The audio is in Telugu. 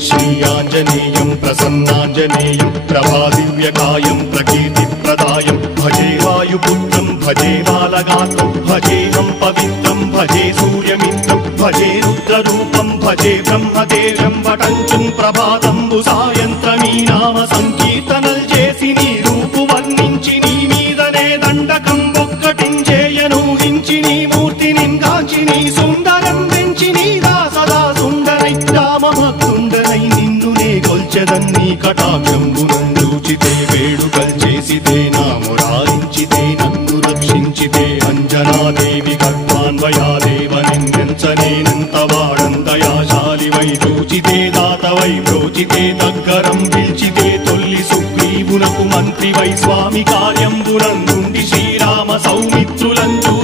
श्रीयाञ्जनेयं प्रसन्नाञ्जनेयं प्रभादिव्यकायं प्रकीर्तिप्रदायं भजे वायुपुत्रं भजे बालगात्रं भजेऽहं पवित्रं भजे सूर्यमित्रं भजे रुद्ररूपं भजे ब्रह्मदेव्यं वटञ्चं ప్రభాతంబు సాయంత్రమీ నామ సంకీర్తనల్ చేసి నీ రూపు వర్ణించి నీ మీదనే దండకం ఒక్కటించేయనూహించి నీ మూర్తి నింగాంచి నీ సుందరం పెంచి నీ దాసదా సుందరై రామభక్తుండనై నిన్ను నే కొల్చెదన్నీ కటాక్షంబునందూచితే వేడుకల్ చేసితే నా మురారించితే నన్ను రక్షించితే అంజనాదేవి గర్భాన్వయాదేవ నిన్నెంచనేనంత వాడందయాశాలివై చూచితే దాతవై ప్రోచితే దగ్గరం పిలిచితే తొల్లి సుగ్రీవునకు మంత్రివై స్వామి కార్యంబునందుండి శ్రీరామ సౌమిత్రులంచు